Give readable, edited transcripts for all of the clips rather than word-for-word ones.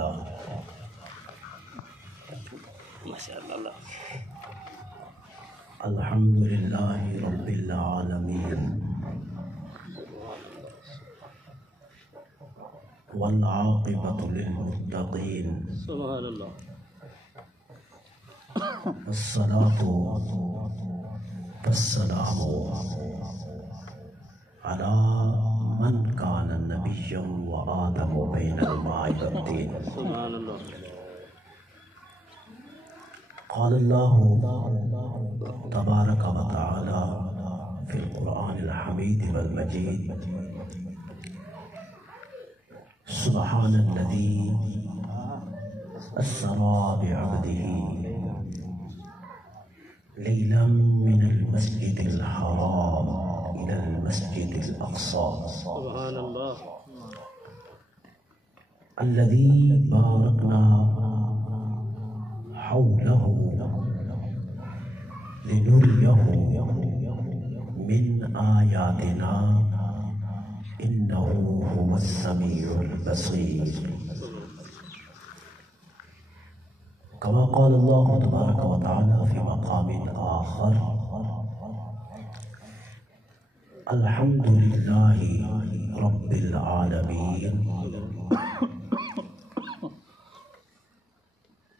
اللہ ماشاءاللہ الحمدللہ رب العالمین والعاقبۃ للمتقین سبحان اللہ الصلاۃ والسلام علی من کان نبیا وآدم بین الماء والطین سبحان اللہ قال اللہ تبارک و تعالی فی القرآن الحمید والمجید سبحان الذی اسری بعبده لیلا من المسجد الحرام إلى المسجد الأقصى سبحان اللہ الذي باركنا حوله لنريه من آياتنا إنه هو السميع البصير كما قال الله تبارك وتعالى في مقام آخر الحمد لله رب العالمين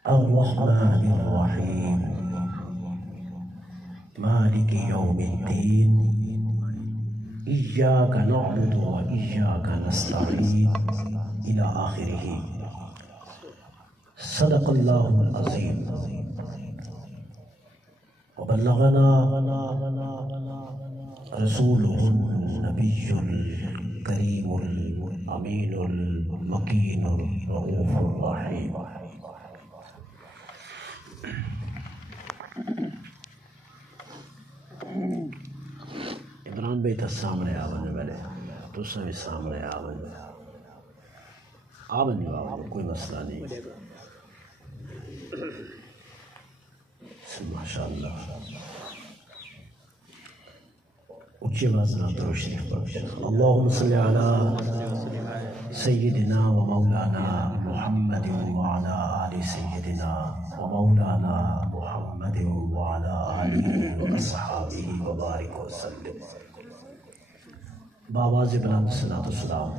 الرحمن الرحيم مالك يوم الدين إياك نعبد وإياك نستعين إلى آخره صدق الله العظيم وبلغنا رسوله النبي الكريم الأمين المكين الرؤوف الرحيم عمران بھائی تو سامنے آنے والے تو بھی سامنے آنے کوئی مسئلہ نہیں ماشاء اللہ اونچی آواز نہ درود شریف پڑھ اللہم صلی علی سیدنا و مولانا محمد وعلی آل سیدنا و مولانا محمد وعلی آلہ و اصحابہ وبارک وسلم بآواز بلند الصلاۃ والسلام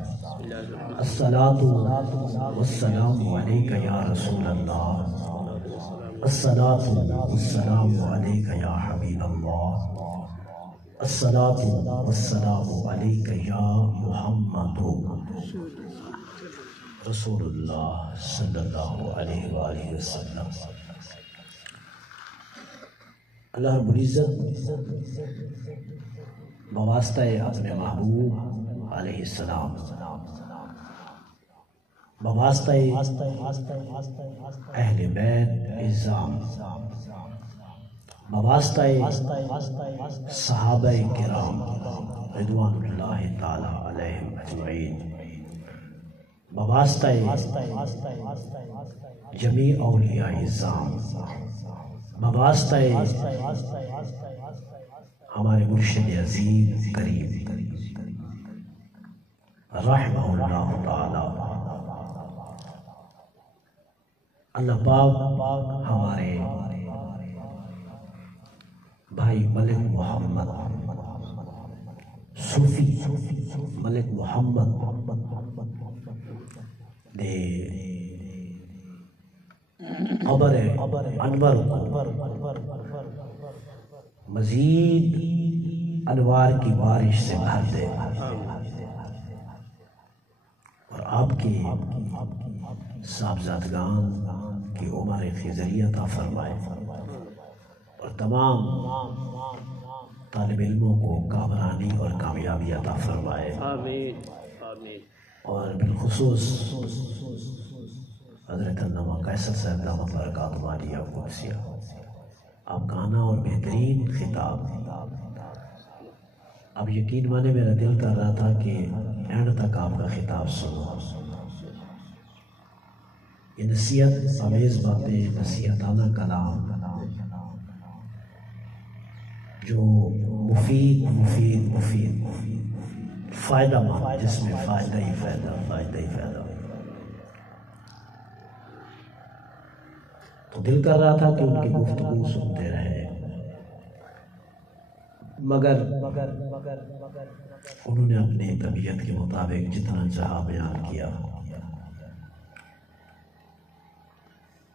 الصلاۃ والسلام علیک یا رسول اللہ الصلاۃ والسلام علیک یا حبیب اللہ الصلاۃ والسلام علیک یا محمد رسول اللہ صلی اللہ علیہ وآلہ وسلم اللہ رب العزت بواسطہ اپنے محبوب علیہ السلام بواسطہ اہل بیت اعظام بواسطہ صحابہ کرام رضوان اللہ تعالی علیہم اجمعین بواسطہ جمیع اولیاء اعظام بواسطہ ہمارے مرشد عظیم کریم رحمہ اللہ تعالی اللہ پاک ہمارے بھائی ملک محمد صوفی ملک محمد دے قبر انور مزید انوار کی بارش سے بھر دے اور آپ کے صاحبزادگان کی عمر خضری عطا فرمائے اور تمام طالب علموں کو کامرانی اور کامیابی عطا فرمائے آمین آمین اور بالخصوص حضرت علامہ قیصر صاحب دامت برکاتہ عالیہ قدسیہ آپ گانا اور بہترین خطاب اب یقین مانے میرا دل کر رہا تھا کہ اینڈ تک آپ کا خطاب سنو یہ نصیحت امیز باتیں نصیحتانہ کلام جو مفید فائدہ مند جس میں فائدہ ہی فائدہ تو دل کر رہا تھا کہ ان کی گفتگو سنتے رہے، مگر انہوں نے اپنی طبیعت کے مطابق جتنا چاہا بیان کیا،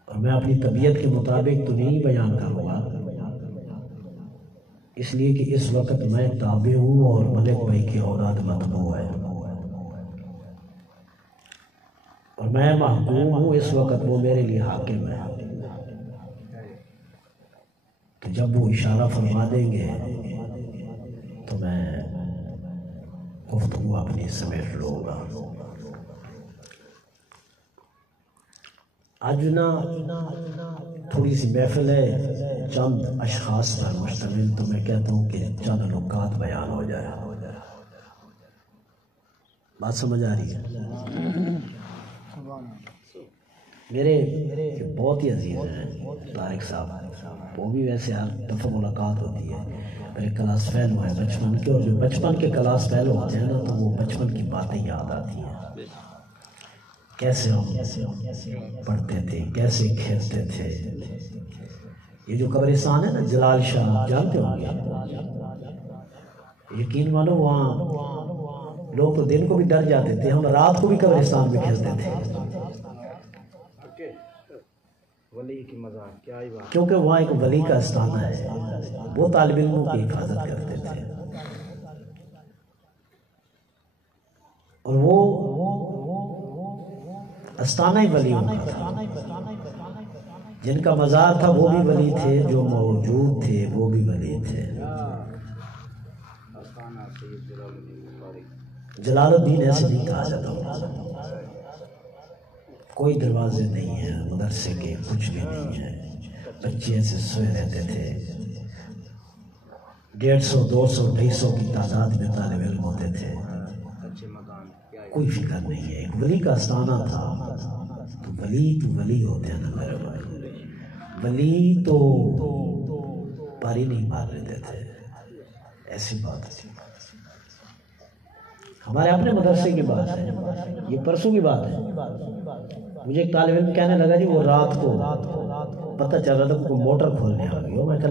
اور میں اپنی طبیعت کے مطابق تو نہیں بیان کروں گا، اس لیے کہ اس وقت میں تابع ہوں اور ملک بھائی کی اولاد مطبوع ہے، اور میں محکوم ہوں اس وقت، وہ میرے لیے حاکم ہے، کہ جب وہ اشارہ فرما دیں گے تو میں گفتگو اپنی سمیٹ لوں گا۔ آج نا تھوڑی سی محفل ہے چند اشخاص پر مشتمل، تو میں کہتا ہوں کہ چند نکات بیان ہو جائے۔ بات سمجھ آ رہی ہے؟ میرے بہت ہی عزیز ہیں طارق صاحب، وہ بھی ویسے ہر دفعہ ملاقات ہوتی ہے، میرے کلاس فیلو ہیں بچپن کے، اور جو بچپن کے کلاس فیلو ہوتے ہیں نا تو وہ بچپن کی باتیں یاد آتی ہیں، کیسے ہم پڑھتے تھے، کیسے کھیلتے تھے۔ یہ جو قبرستان ہے نا جلال شاہ، جانتے ہوں گے، یقین مانو وہاں لوگ تو دن کو بھی ڈر جاتے تھے، ہم رات کو بھی قبرستان میں کھیلتے تھے، کیونکہ وہاں ایک ولی کا آستانہ ہے، وہ طالب علموں کی حفاظت کرتے تھے، اور وہ آستانہ ہی ولی ان کا تھا، جن کا مزار تھا وہ بھی ولی تھے، جو موجود تھے وہ بھی ولی تھے۔ جلال الدین ایسے نہیں کہا جاتا، کوئی دروازے نہیں ہیں مدرسے کے، کچھ بھی نہیں ہے، بچے ایسے سوئے رہتے تھے، 150 200 250 کی تعداد میں طالب علم ہوتے تھے، کوئی فکر نہیں ہے، ایک ولی کا آستانہ تھا۔ تو ولی ہوتے ہیں نا میرے بھائی، ولی تو پاری نہیں مار لیتے تھے، ایسی بات تھی۔ ہمارے اپنے مدرسے کی بات ہے، یہ پرسوں کی بات ہے، مجھے ایک طالب علم کہنے لگا جی وہ رات کو پتہ چل رہا تھا کہ موٹر کھولنے آ گئی ہو، میں کہ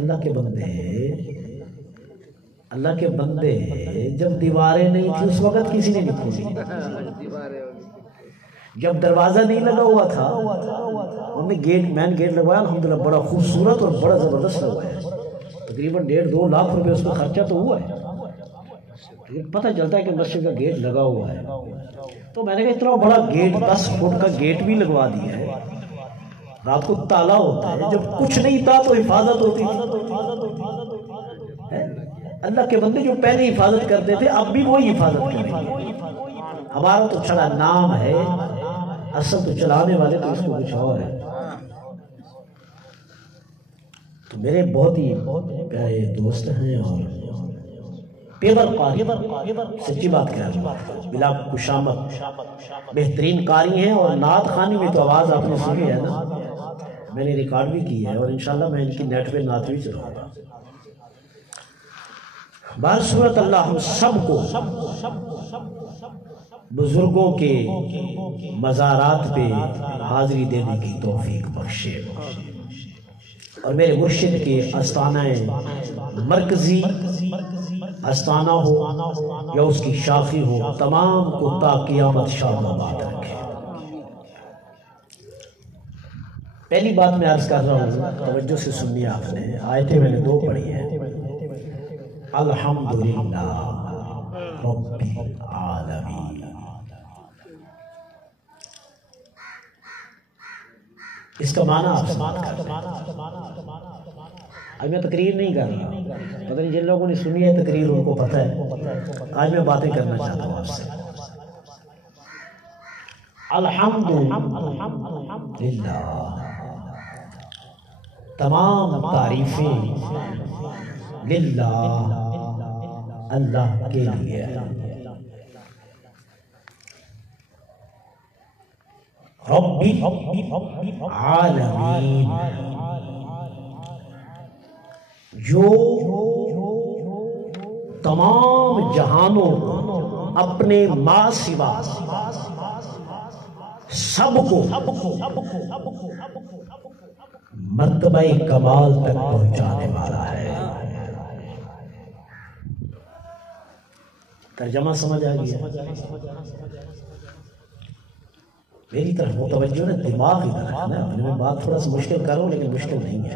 اللہ کے بندے جب دیواریں نہیں تھی اس وقت کسی نے نہیں کھولی، جب دروازہ نہیں لگا ہوا تھا ہم نے مین گیٹ لگوایا، الحمدللہ بڑا خوبصورت اور بڑا زبردست لگوایا ہے، تقریباً 1.5-2 لاکھ روپے اس کا خرچہ تو ہوا ہے، لیکن پتہ چلتا ہے کہ مسجد کا گیٹ لگا ہوا ہے، تو میں نے کہا اتنا بڑا گیٹ 10 فٹ کا گیٹ بھی لگوا دیا ہے، رات کو تالا ہوتا ہے، جب کچھ نہیں تھا تو حفاظت ہوتی تھی، اللہ کے بندے جو پہلے حفاظت کرتے تھے اب بھی وہی حفاظت کر رہے ہیں، ہمارا تو چھڑا نام ہے، اصل تو چلانے والے تو اس کو کچھ اور ہے۔ تو میرے بہت ہی پیارے دوست ہیں اور پیور قاری، سچی بات کہہ رہا ہوں، بلا کشامت بہترین قاری ہیں، اور نعت خوانی میں تو آواز آپ نے سنی ہے نا، میں نے ریکارڈ بھی کی ہے، اور انشاءاللہ میں ان کی نیٹ پہ نعت بھی چلاؤں گا۔ بصورت اللہ ہم سب کو بزرگوں کے مزارات پہ حاضری دینے کی توفیق بخشے، اور میرے مرشد کے آستانہ مرکزی آستانہ ہو یا اس کی شاخی ہو، تمام کو تا قیامت شاد آباد رکھے۔ پہلی بات میں عرض کر رہا ہوں، توجہ سے سنیے آپ نے، آیتیں میں نے 2 پڑھی ہیں، الحمدللہ رب العالمین، اس کا معنی آپ سمجھ کرتے ہیں۔ آج میں تقریر نہیں کر رہا، پتہ نہیں جن لوگوں نے سنی ہے تقریر ان کو پتہ ہے، آج میں باتیں کرنا چاہتا ہوں آپ سے۔ الحمدللہ، تمام تعریفیں للہ، اللہ کے لیے، رب العالمین، جو تمام جہانوں اپنے ما سوا سب کو مرتبہ کمال تک پہنچانے والا ہے۔ ترجمہ سمجھ آ گیا؟ میری طرف متوجہ ہے، دماغ ادھر رکھنا۔ میں بات تھوڑا سا مشکل کروں لیکن مشکل نہیں ہے۔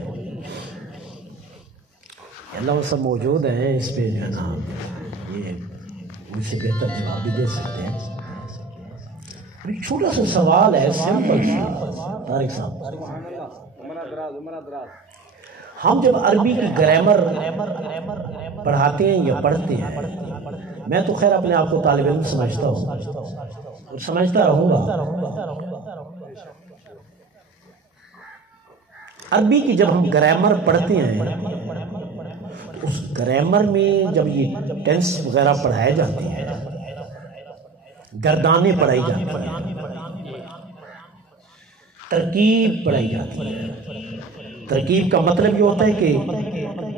اللہ وہ سب موجود ہیں، اس پہ جو ہے نا یہ مجھ سے بہتر جواب بھی دے سکتے ہیں۔ ایک چھوٹا سا سوال ہے، سمپل سا، طارق صاحب، ہم جب عربی کی گرامر پڑھاتے ہیں یا پڑھتے ہیں، میں تو خیر اپنے آپ کو طالب علم سمجھتا ہوں اور سمجھتا رہوں گا، عربی کی جب ہم گرامر پڑھتے ہیں، اس گرامر میں جب یہ ٹینس وغیرہ پڑھائے جاتے ہیں، گردانیں پڑھائی جاتی ہیں، ترکیب پڑھائی جاتی ہے۔ ترکیب کا مطلب یہ ہوتا ہے کہ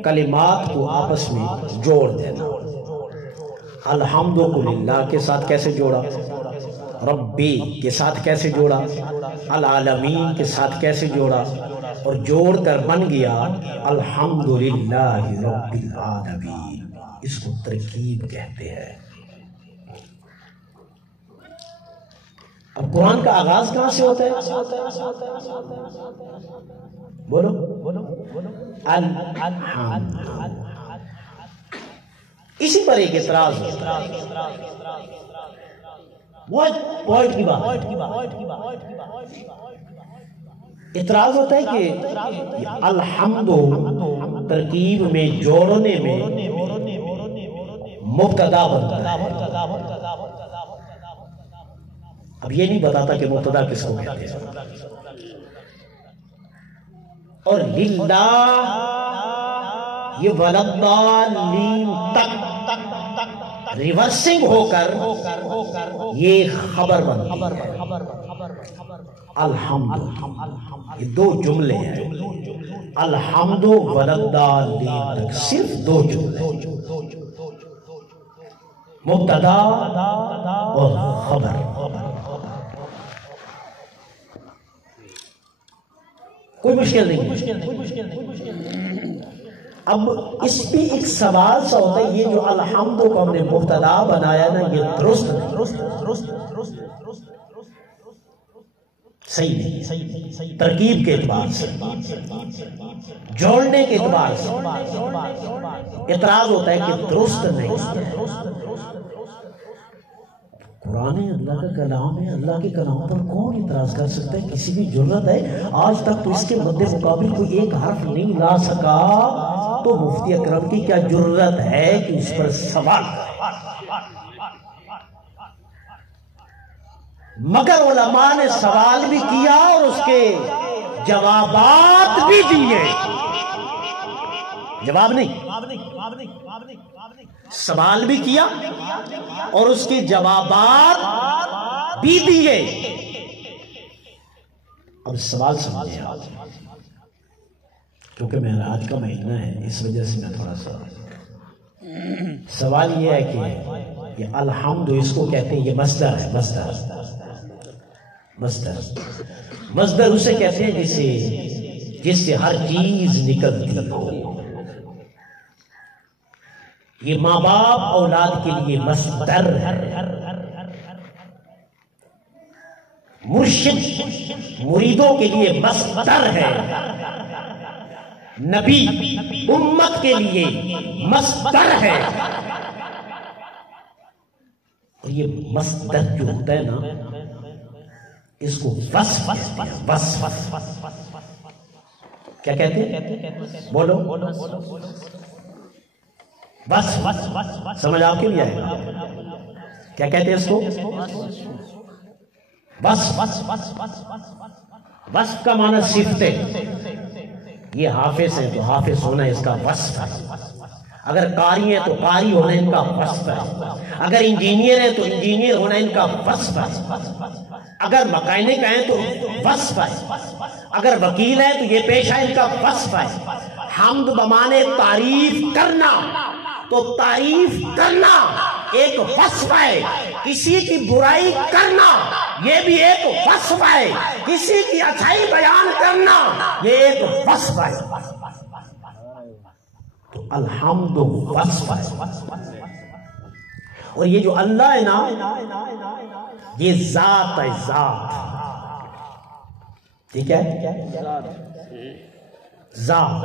کلمات کو آپس میں جوڑ دینا۔ الحمدللہ کے ساتھ کیسے جوڑا، ربی کے ساتھ کیسے جوڑا، العالمین کے ساتھ کیسے جوڑا، اور جوڑ کر بن گیا الحمدللہ رب العالمین۔ اس کو ترکیب کہتے ہیں۔ اب قرآن کا آغاز کہاں سے ہوتا ہے؟ بولو الحمد۔ اسی پر ایک اعتراض ہوتا ہے، پوائنٹ کی بات، اعتراض ہوتا ہے کہ الحمد ترکیب میں جوڑنے میں مبتدا بنتا ہے۔ اب یہ نہیں بتاتا کہ مبتدا کس کو کہتے ہیں، اور للہ یہ ولدالین تک ریورسنگ ہو کر یہ خبر بنتی ہے۔ الحمد، یہ دو جملے ہیں، الحمد ولدالین تک صرف دو جملے، مبتدا اور خبر۔ کوئی مشکل نہیں۔ اب اس پہ ایک سوال سا ہوتا ہے، یہ جو الحمد کو ہم نے مبتدا بنایا نا، یہ درست صحیح نہیں، ترکیب کے اعتبار سے، جوڑنے کے اعتبار سے اعتراض ہوتا ہے کہ درست نہیں۔ قرآن اللہ کا کلام ہے، اللہ کے کلام پر کون اعتراض کر سکتا ہے؟ کسی بھی جرت ہے؟ آج تک تو اس کے مد مقابل کوئی ایک حرف نہیں لا سکا، تو مفتی اکرم کی کیا جرت ہے کہ اس پر سوال کرے؟ مگر علماء نے سوال بھی کیا اور اس کے جوابات بھی دیے۔ جواب نہیں، سوال بھی کیا اور اس کے جوابات بھی دیے۔ اب سوال سمجھے آپ، کیونکہ معراج کا مہینہ ہے، اس وجہ سے میں تھوڑا سا، سوال یہ ہے کہ یہ الحمد اس کو کہتے ہیں، یہ مصدر ہے، مصدر اسے کہتے ہیں جس سے ہر چیز نکلتی ہو۔ یہ ماں باپ اولاد کے لیے مصدر ہے، مرشد مریدوں کے لیے مصدر ہے، نبی امت کے لیے مصدر ہے۔ اور یہ مصدر جو ہوتا ہے نا، اس کو وصف کہتے ہیں، وصف۔ کیا کہتے ہیں؟ بولو، بس سمجھ آپ کے لیے آئے گا، کیا کہتے ہیں اس کو؟ بس کا معنی صفت ہے۔ یہ حافظ ہے تو حافظ ہونا اس کا وصف ہے، اگر قاری ہے تو قاری ہونا ان کا وصف ہے، اگر انجینئر ہے تو انجینئر ہونا ان کا وصف ہے، اگر مکینک ہیں تو وصف ہے، اگر وکیل ہے تو یہ پیشہ ان کا وصف ہے۔ حمد بمانے تعریف کرنا، تو تعریف کرنا ایک وصف ہے، کسی کی برائی کرنا یہ بھی ایک وصف ہے، کسی کی اچھائی بیان کرنا یہ ایک وصف ہے. تو الحمد وصف ہے. اور یہ جو اللہ ہے نا یہ ذات ہے، ذات. ٹھیک ہے، ذات.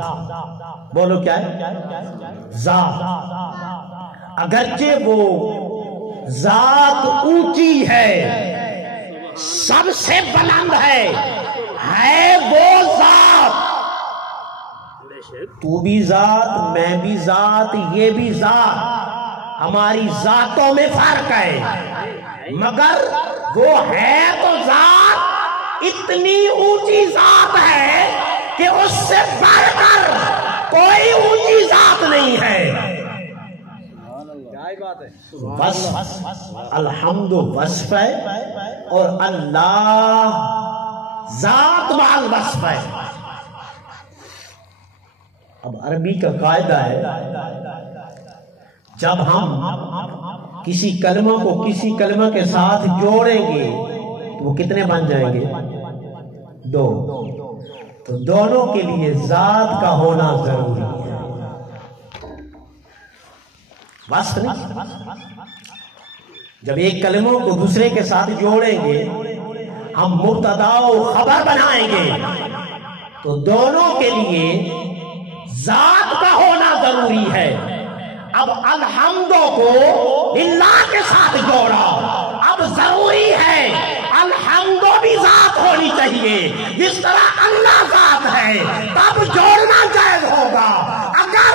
بولو کیا ہے؟ ذات. اگرچہ وہ ذات اونچی ہے، سب سے بلند ہے وہ ذات. تو بھی ذات، میں بھی ذات، یہ بھی ذات. ہماری ذاتوں میں فرق ہے، مگر وہ ہے تو ذات اتنی اونچی ذات ہے کہ اس سے بڑھ کر کوئی اونچی ذات نہیں ہے. وصف الحمد وصف ہے اور اللہ ذات مع الوصف ہے. اب عربی کا قاعدہ ہے، جب ہم کسی کلمہ کو کسی کلمہ کے ساتھ جوڑیں گے تو وہ کتنے بن جائیں گے؟ دو. تو دونوں کے لیے ذات کا ہونا ضروری ہے. وصف نہیں. جب ایک کلموں کو دوسرے کے ساتھ جوڑیں گے، ہم مبتدا و خبر بنائیں گے، تو دونوں کے لیے ذات کا ہونا ضروری ہے. اب الحمدوں کو للہ کے ساتھ جوڑا، اب ضروری ہے الحمدوں بھی ذات ہونی چاہیے. جس طرح اللہ ذات ہے تب جوڑنا جائز ہوگا. اگر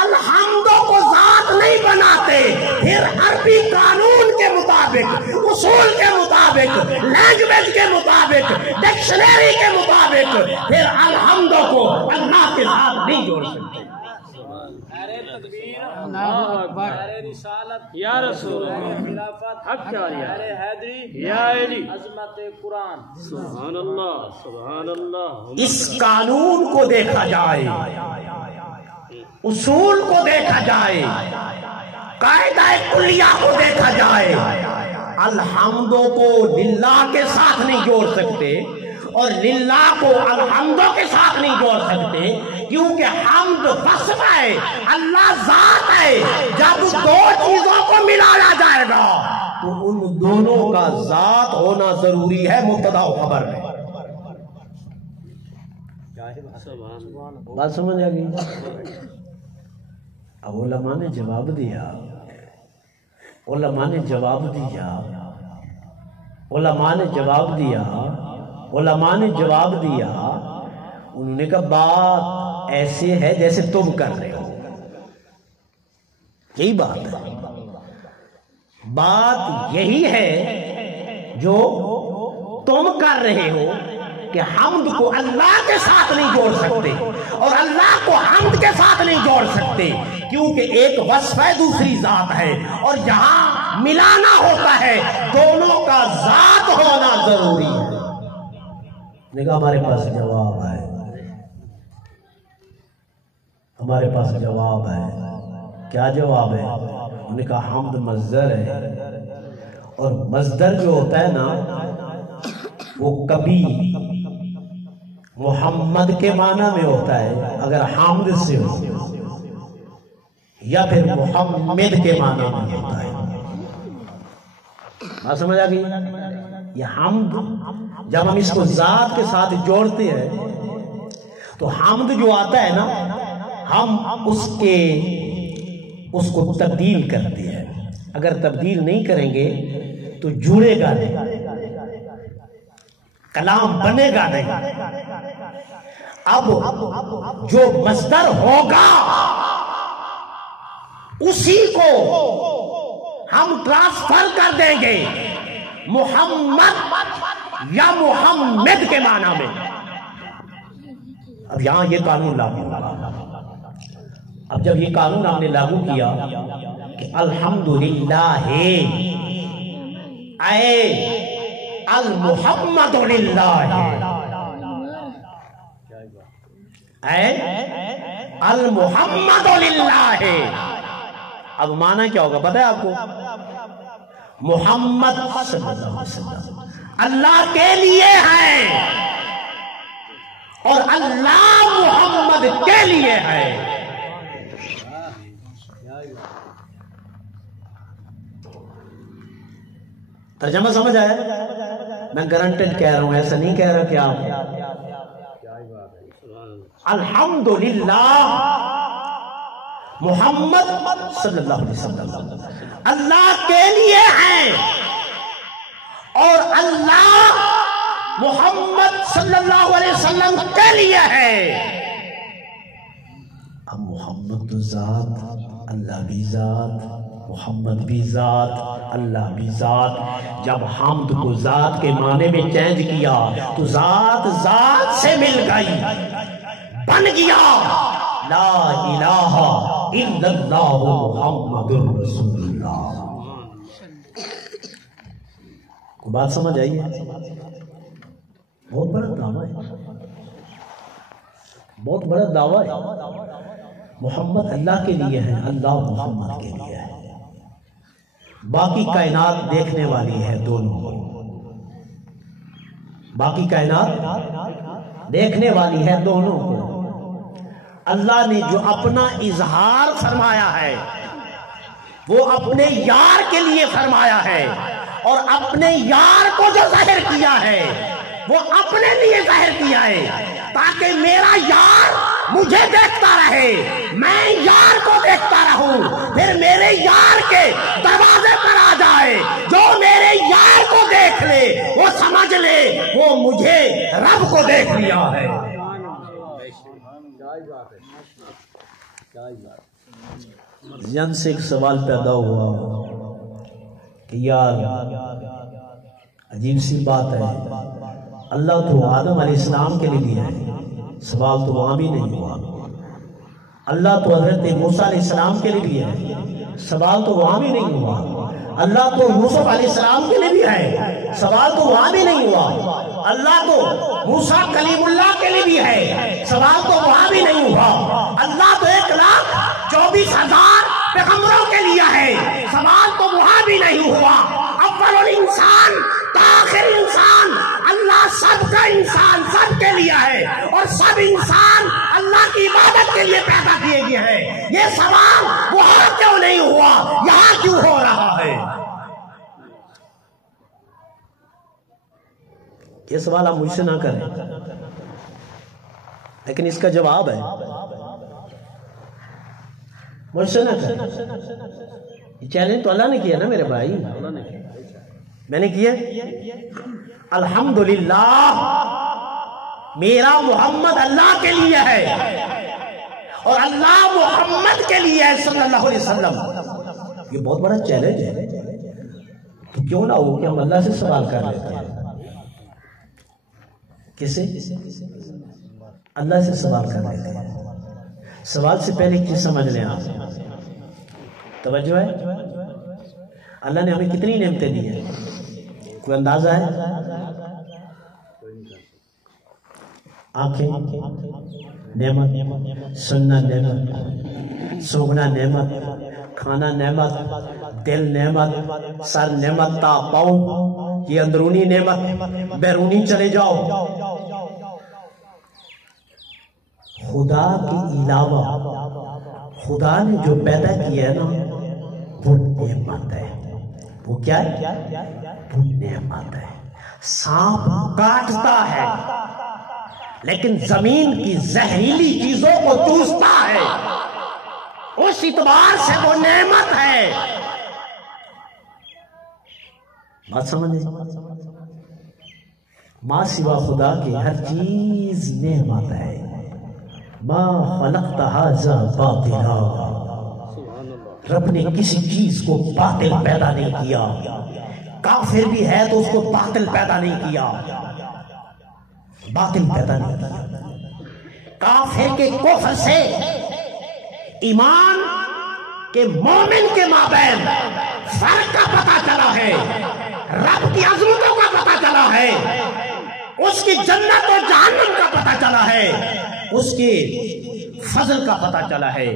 الحمدوں کو ذات نہیں بناتے پھر عربی قانون کے مطابق، اصول کے مطابق، لینگویج کے مطابق، ڈکشنری کے مطابق پھر الحمدوں کو اللہ کے ساتھ نہیں جوڑ سکتے. یا رسول حق یا علی عظمت قرآن. سبحان اللہ، سبحان اللہ. اس قانون کو دیکھا جائے، اصول کو دیکھا جائے، قاعدہ کلیہ کو دیکھا جائے، الحمدوں کو للہ کے ساتھ نہیں جوڑ سکتے اور للہ کو الحمدوں کے ساتھ نہیں جوڑ سکتے، کیونکہ حمد وصف ہے، اللہ ذات ہے. جب دو چیزوں کو ملایا جائے گا تو ان دونوں کا ذات ہونا ضروری ہے مبتدا و خبر میں. بات سمجھ آ گئی؟ اب علماء نے جواب دیا، علماء نے جواب دیا، علماء نے جواب دیا، علماء نے جواب دیا. انہوں نے کہا بات ایسے ہے جیسے تم کر رہے ہو. یہی بات ہے، بات یہی ہے جو تم کر رہے ہو کہ حمد کو اللہ کے ساتھ نہیں جوڑ سکتے اور اللہ کو حمد کے ساتھ نہیں جوڑ سکتے، کیونکہ ایک وصف ہے دوسری ذات ہے، اور جہاں ملانا ہوتا ہے دونوں کا ذات ہونا ضروری ہے. دیکھا ہمارے پاس جواب ہے، ہمارے پاس جواب ہے. کیا جواب ہے؟ انہوں نے کہا حمد مصدر ہے، اور مصدر جو ہوتا ہے نا وہ کبھی محمد کے معنی میں ہوتا ہے اگر حمد سے ہو، یا پھر محمد کے معنی میں ہوتا ہے. بات سمجھ آ گئی؟ یہ حمد جب ہم اس کو ذات کے ساتھ جوڑتے ہیں تو حمد جو آتا ہے نا ہم اس کو تبدیل کرتے ہیں. اگر تبدیل نہیں کریں گے تو جڑے گا نہیں، کلام بنے گا نہیں. اب جو مصدر ہوگا اسی کو ہم ٹرانسفر کر دیں گے محمد یا محمد کے معنی میں. اب یہاں یہ قانون لاگو ہوگا. اب جب یہ قانون ہم نے لاگو کیا کہ الحمدللہ اے المحمد للہ، اے المحمد للہ، اب معنی کیا ہوگا پتہ ہے آپ کو؟ محمد صلی اللہ علیہ وسلم اللہ کے لیے ہے اور اللہ محمد کے لیے ہے. ترجمہ سمجھ آیا؟ میں گارنٹیڈ کہہ رہا ہوں، ایسا نہیں کہہ رہا کہ آپ الحمدللہ محمد صلی اللہ علیہ وسلم اللہ کے لیے ہے اور اللہ محمد صلی اللہ علیہ وسلم کے لیے ہے. اب محمد تو ذات، اللہ بھی ذات، محمد بھی ذات، اللہ بھی ذات. جب حمد کو ذات کے معنی میں چینج کیا تو ذات ذات سے مل گئی، بن گیا لا الہ الا اللہ محمد رسول اللہ. کو بات سمجھ آئی ہے؟ بہت بڑا دعویٰ ہے، بہت بڑا دعویٰ ہے. محمد اللہ کے لیے ہے، اللہ محمد کے لیے ہے. باقی کائنات دیکھنے والی ہے دونوں کو، باقی کائنات دیکھنے والی ہے دونوں کو. اللہ نے جو اپنا اظہار فرمایا ہے وہ اپنے یار کے لیے فرمایا ہے، اور اپنے یار کو جو ظاہر کیا ہے وہ اپنے لیے ظاہر کیا ہے تاکہ میرا یار مجھے دیکھتا رہے، میں یار کو دیکھتا رہوں، پھر میرے یار کے دروازے پر آ جائے. جو میرے یار کو دیکھ لے وہ سمجھ لے وہ مجھے رب کو دیکھ لیا ہے. ذہن سے ایک سوال پیدا ہوا کہ یار عجیب سی بات ہے، اللہ تو آدم علیہ السلام کے لیے ہے، سوال تو وہاں بھی نہیں ہوا. اللہ تو حضرت موسیٰ علیہ السلام کے لیے بھی ہے، سوال تو وہاں بھی نہیں ہوا. اللہ تو یوسف علیہ السلام کے لیے بھی ہے، سوال تو وہاں بھی نہیں ہوا. اللہ تو موسیٰ کلیم اللہ کے لیے بھی ہے، سوال تو وہاں بھی نہیں ہوا. اللہ تو 1,24,000 پیغمبروں کے لیے ہے، سوال تو وہاں بھی نہیں ہوا. اول الانسان آخر انسان، اللہ سب کا انسان سب کے لیے ہے، اور سب انسان اللہ کی عبادت کے لیے پیدا کیے گئے ہیں. یہ سوال وہاں کیوں نہیں ہوا، یہاں کیوں ہو رہا ہے؟ یہ سوال آپ مجھ سے نہ کریں، لیکن اس کا جواب ہے مجھ سے نہ کریں. یہ چیلنج تو اللہ نے کیا نا میرے بھائی، میں نے کیا. الحمدللہ میرا محمد اللہ کے لیے ہے اور اللہ محمد کے لیے ہے صلی اللہ علیہ وسلم. یہ بہت بڑا چیلنج ہے. تو کیوں نہ ہو کہ ہم اللہ سے سوال کر لیتے ہیں. کس سے؟ اللہ سے سوال کر لیتے ہیں. سوال سے پہلے چیز سمجھ لیں آپ، توجہ ہے. اللہ نے ہمیں کتنی نعمتیں دی ہیں، کوئی اندازہ ہے؟ آنکھیں نعمت، سننا نعمت، سوگنا نعمت، کھانا نعمت، دل نعمت، سر نعمت تا پاؤں، یہ اندرونی نعمت. بیرونی چلے جاؤ، خدا کے علاوہ خدا نے جو پیدا کیا ہے نا وہ نعمت ہے. وہ کیا ہے؟ وہ نعمت ہے. سانپ کاٹتا ہے لیکن زمین کی زہریلی چیزوں کو چوستا ہے، اس اعتبار سے وہ نعمت ہے. بات سمجھے؟ ماں سوا خدا کے ہر چیز نعمت ہے. ما خلقت ھذا باطلا، رب نے کسی چیز کو باطل پیدا نہیں کیا. کافر بھی ہے تو اس کو باطل پیدا نہیں کیا، باطل پیدا نہیں کیا. کافر کے کفر سے ایمان کے مومن کے مابین فرق کا پتہ چلا ہے، رب کی عظمتوں کا پتہ چلا ہے، اس کی جنت و جہنم کا پتہ چلا ہے، اس کے فضل کا پتہ چلا ہے،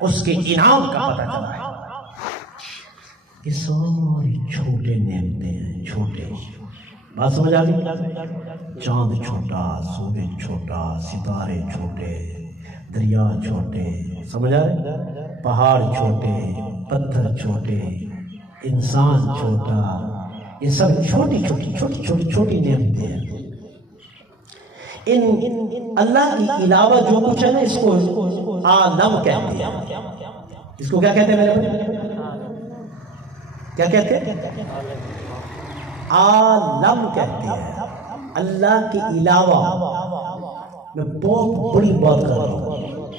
اس کے انعام کا پتہ چلا ہے. یہ ساری چھوٹے نعمتیں ہیں، چھوٹے. بات سمجھ آ گئی؟ چاند چھوٹا، سورج چھوٹا، ستارے چھوٹے، دریا چھوٹے، سمجھ آ رہے؟ پہاڑ چھوٹے، پتھر چھوٹے، انسان چھوٹا، یہ سب چھوٹی چھوٹی چھوٹی چھوٹی چھوٹی نعمتیں ہیں. ان اللہ کے علاوہ جو کچھ ہے نا، اس کو عالم کہتے ہیں. اس کو کیا کہتے ہیں میرے بھائی؟ کیا کہتے ہیں؟ عالم کہتے ہیں. اللہ کے علاوہ میں بہت بڑی بات کر رہا ہوں.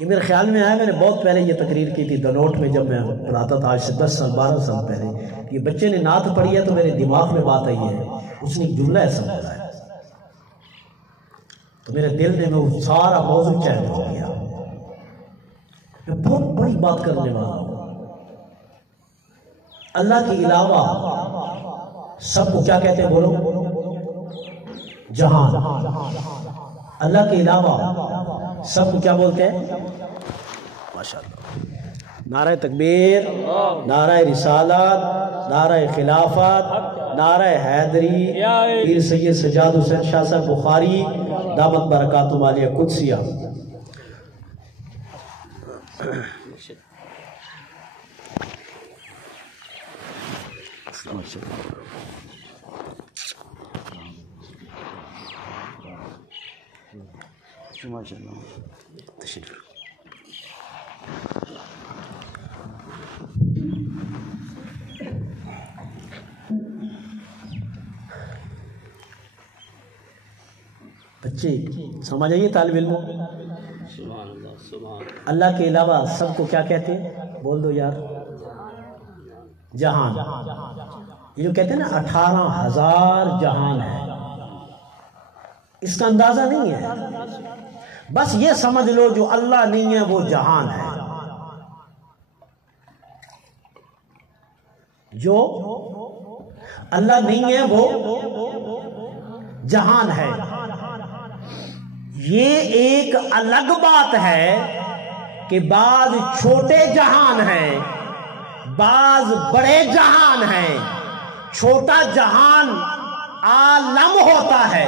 یہ میرے خیال میں آیا، میں نے بہت پہلے یہ تقریر کی تھی دنوٹ میں جب میں پڑھاتا تھا، آج سے 10 سال 12 سال پہلے. یہ بچے نے نعت پڑھی ہے تو میرے دماغ میں بات آئی ہے. اس نے ایک جملہ ایسا بولا ہے تو میرے دل میں وہ سارا موضوع چینج ہو گیا. میں بہت بڑی بات کرنے والا ہوں. اللہ کے علاوہ سب کو کیا کہتے ہیں؟ بولو. جہان. اللہ کے علاوہ سب کو کیا بولتے ہیں؟ ماشاءاللہ. نعرہ تکبیر، نعرہ رسالت، نعرہ خلافت، نعرہ حیدری، پیر سید سجاد حسین شاہ صاحب بخاری دامت برکاتہم عالیہ قدسیہ. بچے سمجھ آئیے طالب علموں، اللہ کے علاوہ سب کو کیا کہتے ہیں؟ بول دو یار. جہان. یہ جو کہتے ہیں نا 18,000 جہان ہے، اس کا اندازہ نہیں ہے. بس یہ سمجھ لو جو اللہ نہیں ہے وہ جہان ہے. جو اللہ نہیں ہے وہ جہان ہے. یہ ایک الگ بات ہے کہ بعض چھوٹے جہان ہیں، بعض بڑے جہان ہیں. چھوٹا جہان عالم ہوتا ہے.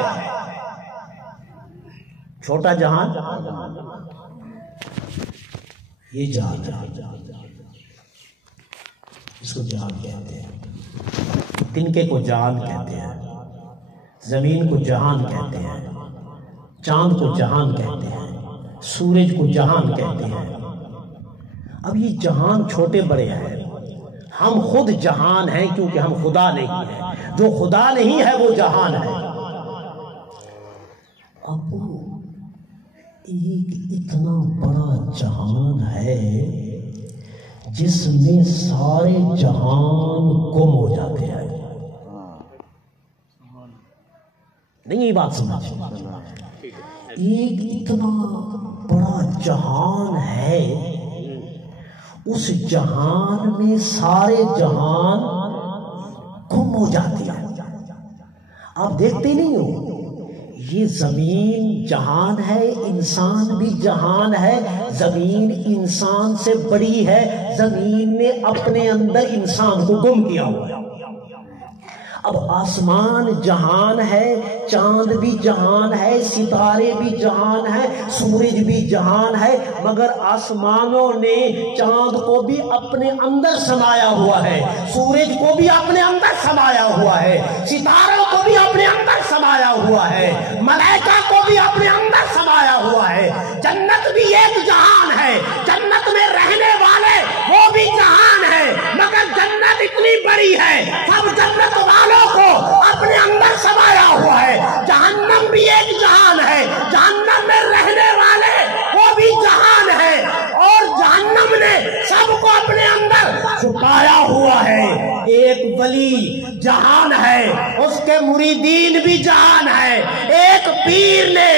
چھوٹا جہان یہ جہان، اس کو جہان کہتے ہیں. تنکے کو جہان کہتے ہیں، زمین کو جہان کہتے ہیں، چاند کو جہان کہتے ہیں، سورج کو جہان کہتے ہیں. اب یہ جہان چھوٹے بڑے ہیں. ہم خود جہان ہیں کیونکہ ہم خدا نہیں ہیں. جو خدا نہیں ہے وہ جہان ہے. اب ایک اتنا بڑا جہان ہے جس میں سارے جہان گم ہو جاتے ہیں. نہیں یہ بات سمجھ. ایک اتنا بڑا جہان ہے، اس جہان میں سارے جہان گم ہو جاتے ہیں. آپ دیکھتے نہیں ہو، یہ زمین جہان ہے، انسان بھی جہان ہے. زمین انسان سے بڑی ہے. زمین نے اپنے اندر انسان کو گم کیا ہوا ہے. اب آسمان جہان ہے، چاند بھی جہان ہے، ستارے بھی جہان ہے، سورج بھی جہان ہے. مگر آسمانوں نے چاند کو بھی اپنے اندر سمایا ہوا ہے، سورج کو بھی اپنے اندر سمایا ہوا ہے، ستاروں کو بھی اپنے اندر سمایا ہوا ہے، ملائکہ کو بھی اپنے اندر سمایا ہوا ہے. جنت بھی ایک جہان ہے، جنت میں رہنے والے وہ بھی جہان ہے. مگر جنت اتنی بڑی ہے، سب جنت والوں کو اپنے اندر سمایا ہوا ہے. جہنم بھی ایک جہان ہے، جہنم میں رہنے والے وہ بھی جہان ہے، اور جہنم نے سب کو اپنے اندر چھپایا ہوا ہے. ایک ولی جہان ہے، اس کے مریدین بھی جہان ہے. ایک پیر نے،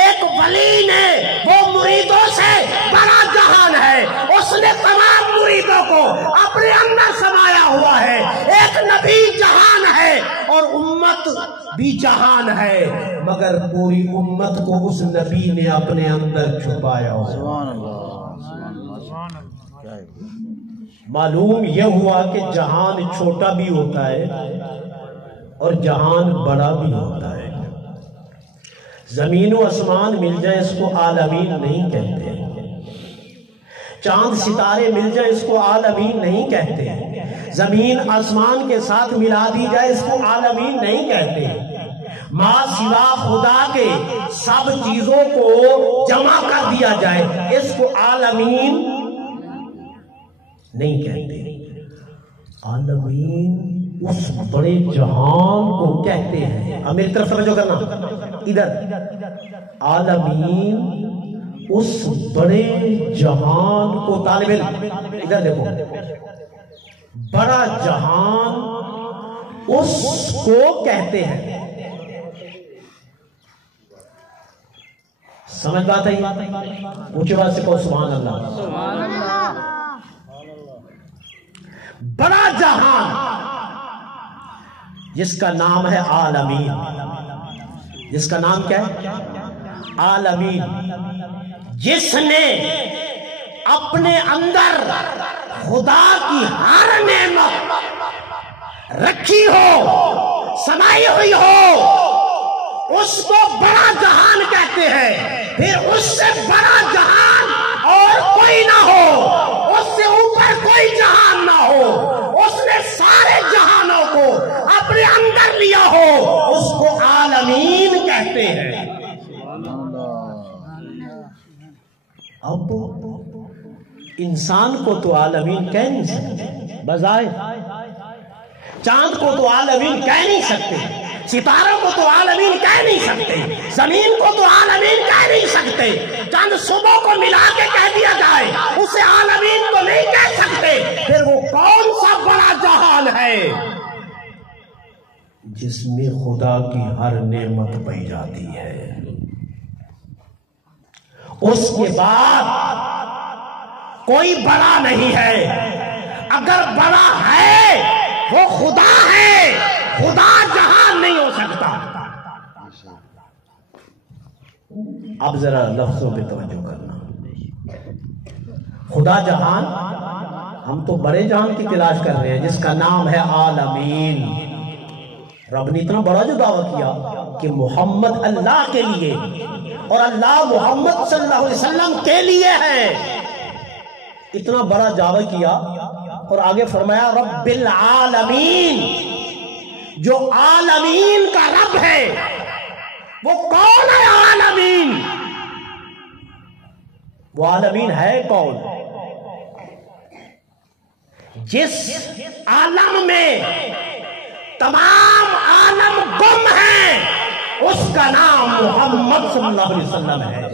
ایک ولی نے وہ مریدوں سے بڑا جہان ہے، اس نے تمام مریدوں کو اپنے اندر سمایا ہوا ہے. ایک نبی جہان ہے اور امت بھی جہان ہے، مگر پوری امت کو اس نبی نے اپنے اندر چھپایا ہوا ہے. معلوم یہ ہوا کہ جہان چھوٹا بھی ہوتا ہے اور جہان بڑا بھی ہوتا ہے. زمین و آسمان مل جائے اس کو عالمین نہیں کہتے. چاند ستارے مل جائے اس کو عالمین نہیں کہتے. زمین آسمان کے ساتھ ملا دی جائے اس کو عالمین نہیں کہتے. ما سوا خدا کے سب چیزوں کو جمع کر دیا جائے اس کو عالمین نہیں کہتے. عالمین اس بڑے جہان کو کہتے ہیں. اب میری طرف توجہ کرنا ادھر. عالمین اس بڑے جہان کو، طالب علم ادھر دیکھو، بڑا جہان اس کو کہتے ہیں. سمجھ بات ہے؟ اونچی آواز سے کہو سبحان اللہ. سبحان اللہ. بڑا جہان جس کا نام ہے عالمین. جس کا نام کیا ہے؟ عالمین. جس نے اپنے اندر خدا کی ہر نعمت رکھی ہو، سمائی ہوئی ہو، اس کو بڑا جہان کہتے ہیں. پھر اس سے بڑا جہان اور کوئی نہ ہو، اس سے اوپر کوئی جہان نہ ہو، اس نے سارے جہانوں کو اپنے اندر لیا ہو، اس کو عالمین کہتے ہیں. اب انسان کو تو عالمین کہہ نہیں سکتے بظاہر، چاند کو تو عالمین کہہ نہیں سکتے، ستاروں کو تو عالمین کہہ نہیں سکتے، زمین کو تو عالمین کہہ نہیں سکتے. چند صبح کو ملا کے کہہ دیا جائے اسے عالمین کو نہیں کہہ سکتے. پھر وہ کون سا بڑا جہان ہے جس میں خدا کی ہر نعمت پائی جاتی ہے؟ اس کے بعد کوئی بڑا نہیں ہے. اگر بڑا ہے وہ خدا ہے، خدا جہان نہیں ہو سکتا. اب ذرا لفظوں پہ توجہ کرنا. خدا جہان، ہم تو بڑے جہان کی تلاش کر رہے ہیں جس کا نام ہے عالمین. رب نے اتنا بڑا جو دعویٰ کیا کہ محمد اللہ کے لیے اور اللہ محمد صلی اللہ علیہ وسلم کے لیے ہے. اتنا بڑا دعویٰ کیا اور آگے فرمایا رب العالمین. جو عالمین کا رب ہے وہ کون ہے؟ عالمین. وہ عالمین ہے کون؟ جس عالم میں تمام عالم گم ہیں اس کا نام محمد صلی اللہ علیہ وسلم ہے.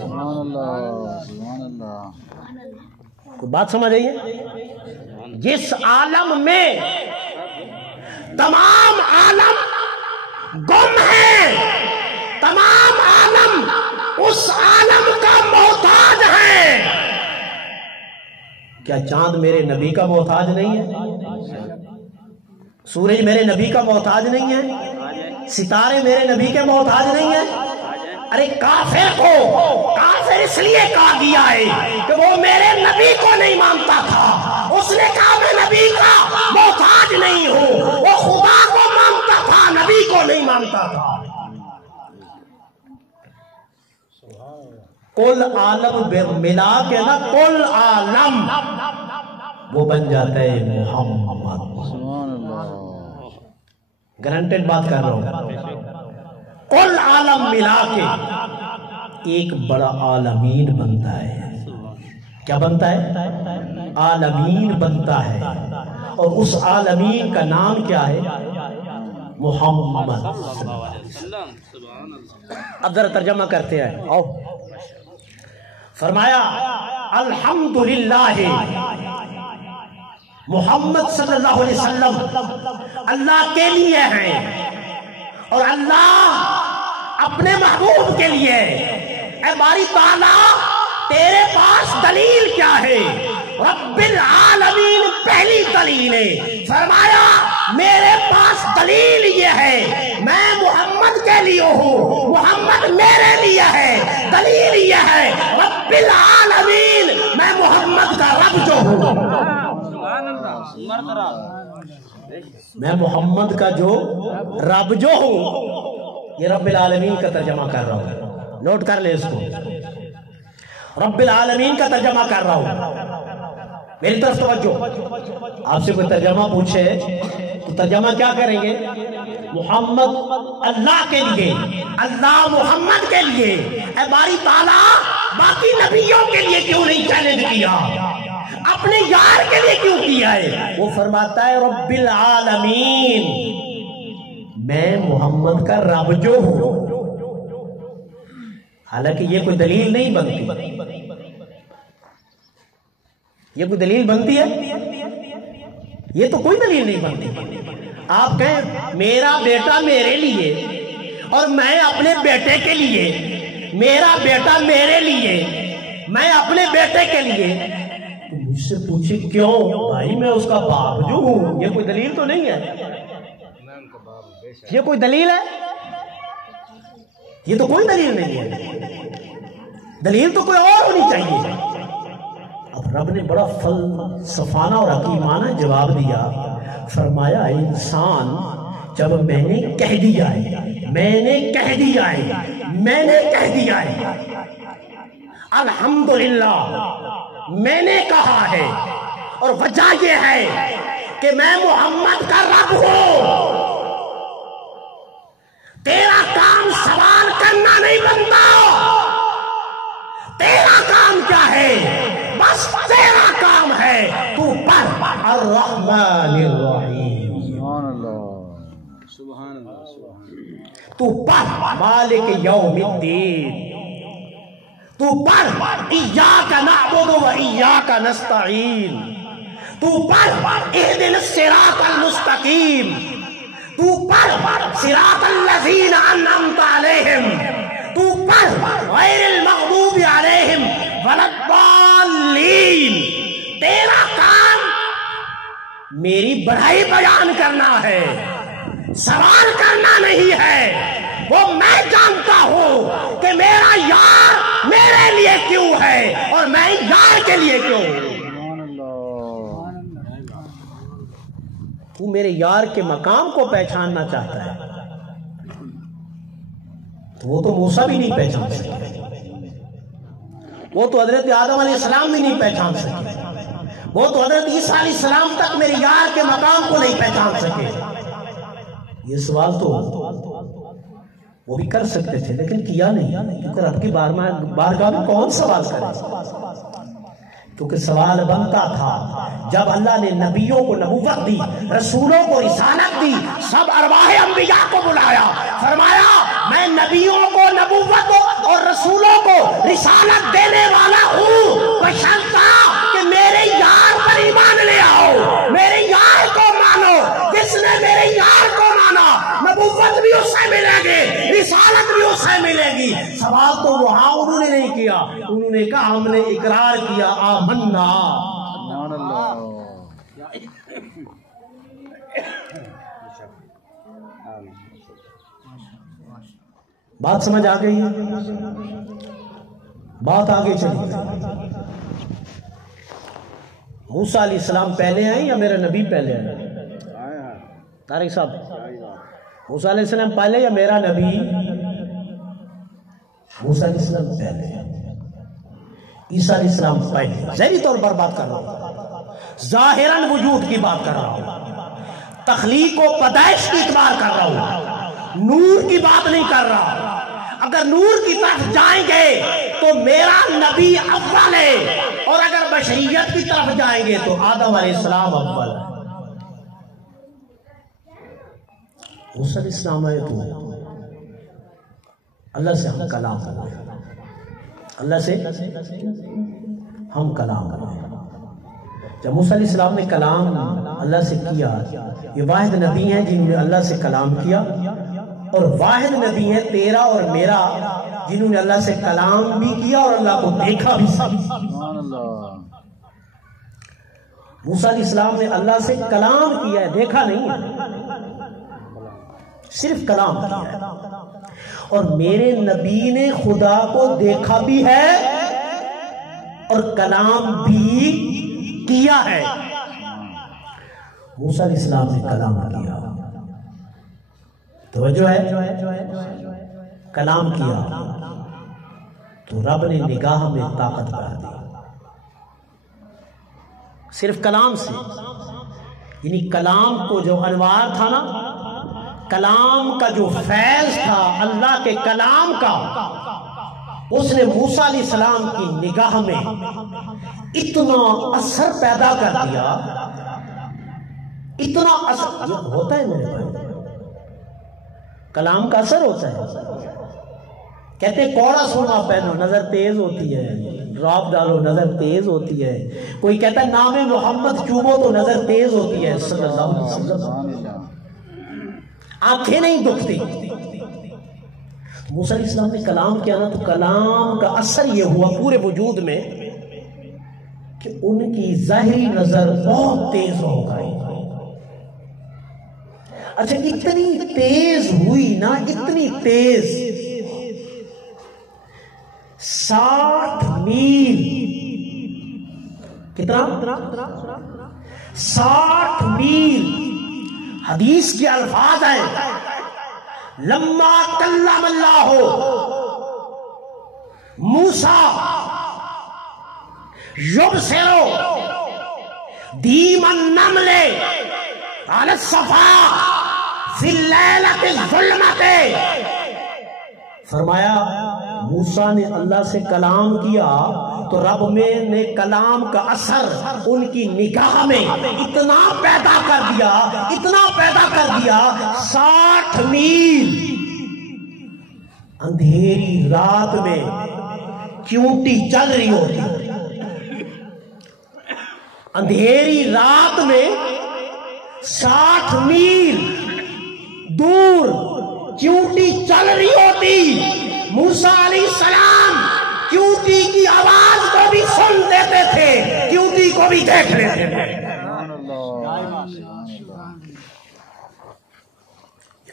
کوئی بات سمجھ آئیے؟ جس عالم میں تمام عالم گم ہیں، تمام عالم اس عالم کا محتاج ہے. کیا چاند میرے نبی کا محتاج نہیں ہے؟ سورج میرے نبی کا محتاج نہیں ہے؟ ستارے میرے نبی کے محتاج نہیں ہیں؟ ارے کافر کو کافر اس لیے کہا گیا ہے کہ وہ میرے نبی کو نہیں مانتا تھا. اس نے کہا میں نبی کا محتاج نہیں ہوں. وہ خدا کو مانتا تھا، نبی کو نہیں مانتا تھا. کل عالم ملا کے نا، کل عالم وہ بن جاتا ہے محمد. گرانٹیڈ بات کر رہا ہوں. کل عالم ملا کے ایک بڑا عالمین بنتا ہے. کیا بنتا ہے؟ عالمین بنتا ہے. اور اس عالمین کا نام کیا ہے؟ محمد. اب ذرا ترجمہ کرتے ہیں. آؤ. فرمایا الحمدللہ محمد صلی اللہ علیہ وسلم اللہ کے لیے ہیں اور اللہ اپنے محبوب کے لیے. اے باری تعالیٰ تیرے پاس دلیل کیا ہے؟ رب العالمین پہلی دلیل ہے. فرمایا میرے پاس دلیل یہ ہے میں محمد کے لیے ہوں، محمد میرے لیے ہے. دلیل یہ ہے رب العالمین، میں محمد کا رب جو ہوں. میں محمد کا جو رب جو ہوں، یہ رب العالمین کا ترجمہ کر رہا ہوں، نوٹ کر لیں اس کو، رب العالمین کا ترجمہ کر رہا ہوں، میری طرف توجہ۔ آپ سے کوئی ترجمہ پوچھے تو ترجمہ کیا کریں گے؟ محمد اللہ کے لیے، اللہ محمد کے لیے، اے باری تعالیٰ باقی نبیوں کے لیے کیوں نہیں چیلنج کیا، اپنے یار کے لیے کیوں کیا ہے؟ وہ فرماتا ہے رب العالمین، میں محمد کا رب جو ہوں۔ حالانکہ یہ کوئی دلیل نہیں بنتی، یہ کوئی دلیل بنتی ہے؟ یہ تو کوئی دلیل نہیں بنتی۔ آپ کہیں میرا بیٹا میرے لیے اور میں اپنے بیٹے کے لیے، میرا بیٹا میرے لیے، میں اپنے بیٹے کے لیے، مجھ سے پوچھے کیوں؟ بھائی میں اس کا باپ جو ہوں۔ یہ کوئی دلیل تو نہیں ہے، یہ کوئی دلیل ہے؟ یہ تو کوئی دلیل نہیں ہے، دلیل تو کوئی اور ہونی چاہیے۔ اب رب نے بڑا فلسفانہ اور حکیمانہ جواب دیا، فرمایا انسان جب میں نے کہہ دیا ہے، میں نے کہہ دیا ہے، میں نے کہہ دیا ہے، الحمدللہ میں نے کہا ہے، اور وجہ یہ ہے کہ میں محمد کا رب ہوں، تیرا کام سوال کرنا نہیں بنتا، تیرا کام کیا ہے؟ بس تیرا کام ہے تو پڑھ الرحمن الرحیم، سبحان اللہ، تو پڑھ مالک یوم الدین، تو پڑھ ایاک نعبد و ایاک نستعین، تو پڑھ اہدنا الصراط المستقیم، تو پڑھ صراط الذین انعمت علیہم، تو پڑھ غیر المغضوب علیہم ولا الضالین۔ تیرا کام میری بڑائی بیان کرنا ہے، سوال کرنا نہیں ہے۔ وہ میں جانتا ہوں کہ میرا یار میرے لیے کیوں ہے اور میں یار کے لیے کیوں ہوں۔ تو میرے یار کے مقام کو پہچاننا چاہتا ہے، تو وہ تو موسیٰ بھی نہیں پہچان سکے، وہ تو حضرت آدم علیہ السلام بھی نہیں پہچان سکے، وہ تو حضرت عیسیٰ علیہ السلام تک میرے یار کے مقام کو نہیں پہچان سکے۔ یہ سوال تو وہ بھی کر سکتے تھے لیکن کیا نہیں، کیونکہ رب کی بارگاہ میں کون سوال کرے؟ کیونکہ سوال بنتا تھا جب اللہ نے نبیوں کو نبوت دی، رسولوں کو رسالت دی، سب ارواح انبیاء کو بلایا، فرمایا میں نبیوں کو نبوت اور رسولوں کو رسالت دینے والا ہوں، بشرطہ کہ میرے یار پر ایمان لے آؤ، میرے یار کو مانو، جس نے میرے یار کو مانا نبوت بھی اس سے ملے گی، رسالت بھی اس سے ملے گی۔ سوال تو وہاں انہوں نے نہیں کیا، انہوں نے کہا ہم نے اقرار کیا آمنا۔ بات سمجھ آ گئی ہے؟ بات آگے چلی۔ موسیٰ علیہ السلام پہلے آئے یا میرا نبی پہلے آئے؟ طارق صاحب، موسیٰ علیہ السلام پہلے یا میرا نبی؟ موسیٰ علیہ السلام پہلے، عیسیٰ علیہ السلام پہلے۔ ظاہری طور پر بات کر رہا ہوں، ظاہراً وجود کی بات کر رہا ہوں، تخلیق و پیدائش کی اعتبار کر رہا ہوں، نور کی بات نہیں کر رہا۔ اگر نور کی طرف جائیں گے تو میرا نبی اول ہے، اور اگر بشریت کی طرف جائیں گے تو آدم علیہ السلام اول ہے۔ موسیٰ علیہ السلام آئے تو اللہ سے ہم کلام ہوئے، اللہ سے ہم کلام ہوئے۔ جب موسیٰ علیہ السلام نے کلام اللہ سے کیا، یہ واحد نبی ہیں جنہوں نے اللہ سے کلام کیا، اور واحد نبی ہیں تیرا اور میرا جنہوں نے اللہ سے کلام بھی کیا اور اللہ کو دیکھا بھی۔ موسیٰ علیہ السلام نے اللہ سے کلام کیا ہے، دیکھا نہیں ہے، صرف کلام کیا ہے۔ اور میرے نبی نے خدا کو دیکھا بھی ہے اور کلام بھی کیا ہے۔ موسیٰ علیہ السلام نے کلام کیا، توجہ ہے، کلام کیا تو رب نے نگاہ میں طاقت بھر دی، صرف کلام سے، یعنی کلام کو جو انوار تھا نا، کلام کا جو فیض تھا اللہ کے کلام کا، اس نے موسیٰ علیہ السلام کی نگاہ میں اتنا اثر پیدا کر دیا، اتنا اثر ہوتا ہے میرے بھائی، کلام کا اثر ہوتا ہے، کہتے ہیں کوڑا سونا پہنو نظر تیز ہوتی ہے، ڈراپ ڈالو نظر تیز ہوتی ہے، کوئی کہتا ہے نام محمد چومو تو نظر تیز ہوتی ہے، صلی اللہ علیہ وسلم، آنکھیں نہیں دکھتی۔ موسیٰ علیہ السلام نے کلام کیا نا، تو کلام کا اثر یہ ہوا پورے وجود میں کہ ان کی ظاہری نظر بہت تیز ہو گئی۔ اچھا اتنی تیز ہوئی نا، اتنی تیز، 60 میل، کتنا؟ 60 میل، حدیث کے الفاظ ہیں، لما کلم اللہ موسیٰ یبصر دیم النمل علی الصفا فی اللیلۃ الظلمۃ، فرمایا موسیٰ نے اللہ سے کلام کیا تو رب میں نے کلام کا اثر ان کی نگاہ میں اتنا پیدا کر دیا، اتنا پیدا کر دیا، 60 میل اندھیری رات میں چیونٹی چل رہی ہوتی، اندھیری رات میں 60 میل دور چیونٹی چل رہی ہوتی، موسیٰ علیہ السلام چیونٹی کی آواز کو بھی سن لیتے تھے، چیونٹی کو بھی دیکھ لیتے تھے۔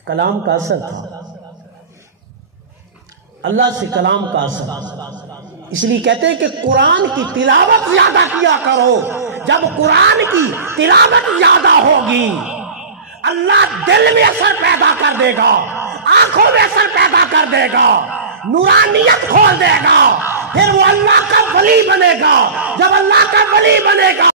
کلام کا اثر تھا، اللہ سے کلام کا اثر، اس لیے کہتے ہیں کہ قرآن کی تلاوت زیادہ کیا کرو، جب قرآن کی تلاوت زیادہ ہوگی اللہ دل میں اثر پیدا کر دے گا، آنکھوں میں اثر پیدا کر دے گا، نورانیت کھول دے گا، پھر وہ اللہ کا ولی بنے گا، جب اللہ کا ولی بنے گا